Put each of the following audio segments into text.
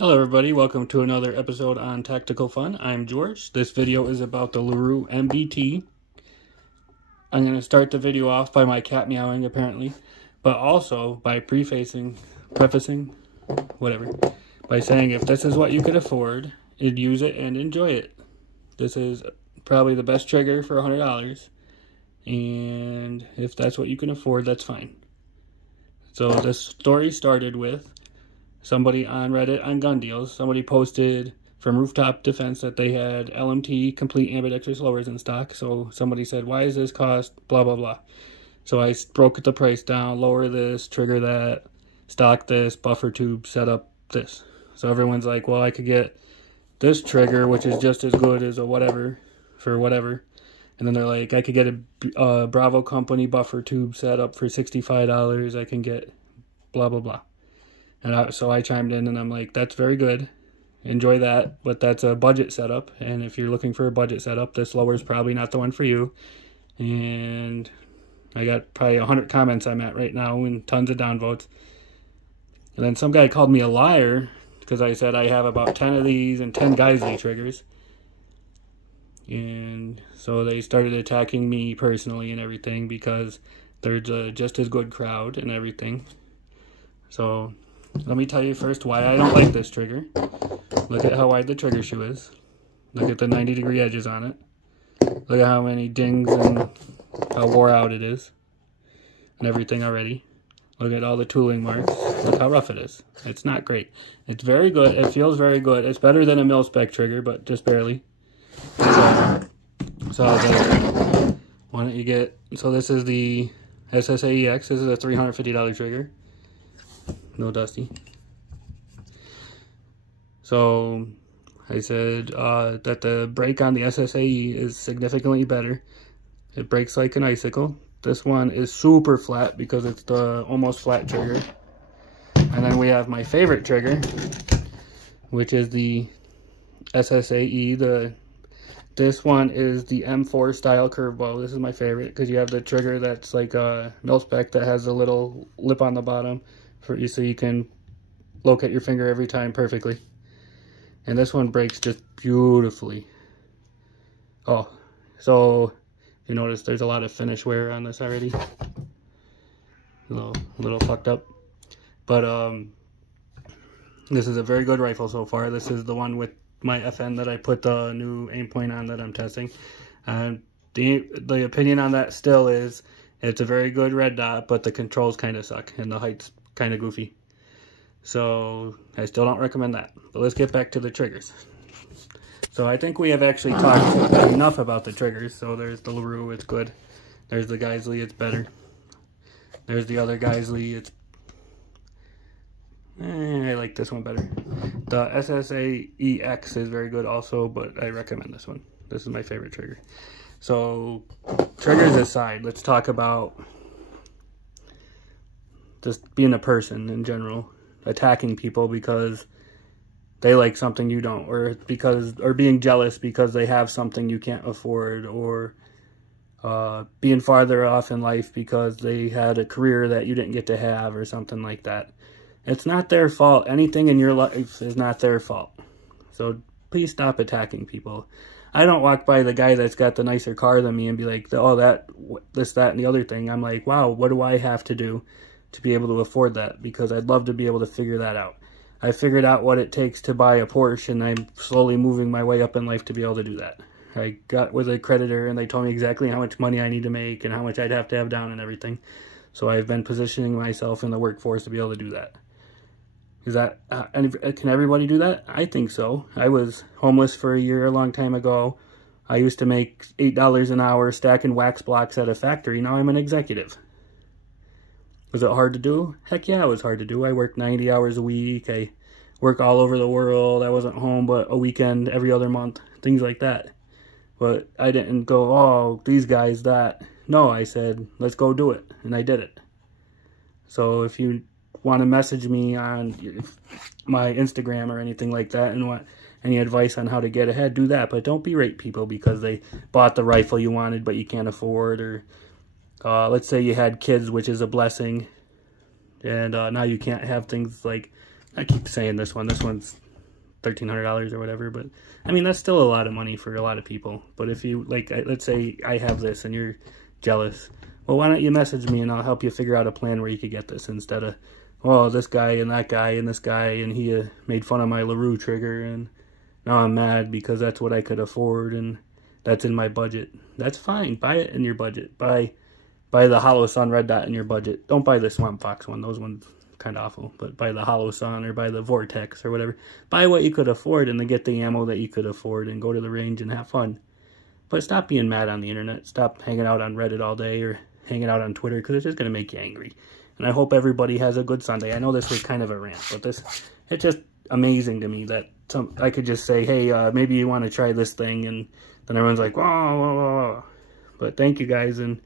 Hello everybody, welcome to another episode on Tactical Fun. I'm George. This video is about the Larue MBT. I'm going to start the video off by my cat meowing apparently, but also by prefacing, by saying if this is what you could afford, you'd use it and enjoy it. This is probably the best trigger for $100, and if that's what you can afford, that's fine. So this story started with somebody on Reddit on gun deals. Somebody posted from Rooftop Defense that they had LMT complete ambidextrous lowers in stock. So somebody said, why does this cost blah blah blah? So I broke the price down, lower this, trigger that, stock this, buffer tube, setup this. So everyone's like, well, I could get this trigger which is just as good as a whatever for whatever. And then they're like, I could get a Bravo Company buffer tube setup for $65. I can get blah blah blah. And so I chimed in and I'm like, that's very good. Enjoy that, but that's a budget setup. And if you're looking for a budget setup, this lower is probably not the one for you. And I got probably 100 comments I'm at right now and tons of downvotes. And then some guy called me a liar because I said I have about 10 of these and 10 Geisley triggers. And so they started attacking me personally and everything because they're just as good crowd and everything. So let me tell you first why I don't like this trigger. Look at how wide the trigger shoe is. Look at the 90-degree edges on it. Look at how many dings and how wore out it is. And everything already. Look at all the tooling marks. Look how rough it is. It's not great. It's very good. It feels very good. It's better than a mil-spec trigger, but just barely. So why don't you get... So this is the SSAEX. This is a $350 trigger. No dusty. So I said that the brake on the SSAE is significantly better. It brakes like an icicle. This one is super flat because it's the almost flat trigger. And then we have my favorite trigger, which is the SSAE. This one is the M4 style curve bow. This is my favorite because you have the trigger that's like a mil-spec that has a little lip on the bottom for you, so you can locate your finger every time perfectly. And this one breaks just beautifully. Oh, so you notice there's a lot of finish wear on this already. A little fucked up. But this is a very good rifle so far. This is the one with my FN that I put the new aim point on that I'm testing. And the opinion on that still is it's a very good red dot, but the controls kind of suck and the height's kind of goofy. So I still don't recommend that. But let's get back to the triggers. So I think we have actually talked enough about the triggers. So there's the Larue, it's good. There's the Geisley, it's better. There's the other Geisley, it's I like this one better. The SSAEX is very good also, but I recommend this one. This is my favorite trigger. So triggers aside, let's talk about just being a person in general, attacking people because they like something you don't, or being jealous because they have something you can't afford, or being farther off in life because they had a career that you didn't get to have, or something like that. It's not their fault. Anything in your life is not their fault. So please stop attacking people. I don't walk by the guy that's got the nicer car than me and be like, oh, this, that, and the other thing. I'm like, wow, what do I have to do to be able to afford that? Because I'd love to be able to figure that out. I figured out what it takes to buy a Porsche, and I'm slowly moving my way up in life to be able to do that. I got with a creditor, and they told me exactly how much money I need to make and how much I'd have to have down and everything. So I've been positioning myself in the workforce to be able to do that. Can everybody do that? I think so. I was homeless for a year a long time ago. I used to make $8 an hour stacking wax blocks at a factory. Now I'm an executive. Was it hard to do? Heck yeah, it was hard to do. I worked 90 hours a week. I work all over the world. I wasn't home but a weekend every other month. Things like that. But I didn't go, oh, these guys, that. No, I said, let's go do it. And I did it. So if you want to message me on my Instagram or anything like that and want any advice on how to get ahead, do that. But don't berate people because they bought the rifle you wanted but you can't afford, or let's say you had kids, which is a blessing, and now you can't have things like, I keep saying this one's $1,300 or whatever. But I mean, that's still a lot of money for a lot of people. But if you, like, let's say I have this and you're jealous, well, why don't you message me and I'll help you figure out a plan where you could get this, instead of, oh, this guy and that guy and this guy, and he made fun of my Larue trigger, and now I'm mad because that's what I could afford and that's in my budget. That's fine. Buy it in your budget. Buy the Hollow Sun Red Dot in your budget. Don't buy the Swamp Fox one. Those ones kind of awful. But buy the Hollow Sun or buy the Vortex or whatever. Buy what you could afford and then get the ammo that you could afford and go to the range and have fun. But stop being mad on the internet. Stop hanging out on Reddit all day or hanging out on Twitter, because it's just going to make you angry. And I hope everybody has a good Sunday. I know this was kind of a rant, but it's just amazing to me that I could just say, hey, maybe you want to try this thing, and then everyone's like, whoa, whoa, whoa, whoa. But thank you guys, and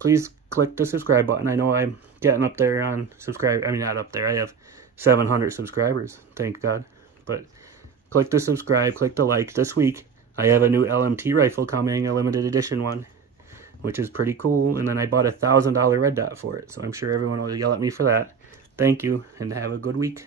please click the subscribe button. I know I'm getting up there on subscribe. I mean, not up there. I have 700 subscribers, thank God. But click the subscribe, click the like. This week, I have a new LMT rifle coming, a limited edition one, which is pretty cool. And then I bought a $1,000 red dot for it. So I'm sure everyone will yell at me for that. Thank you, and have a good week.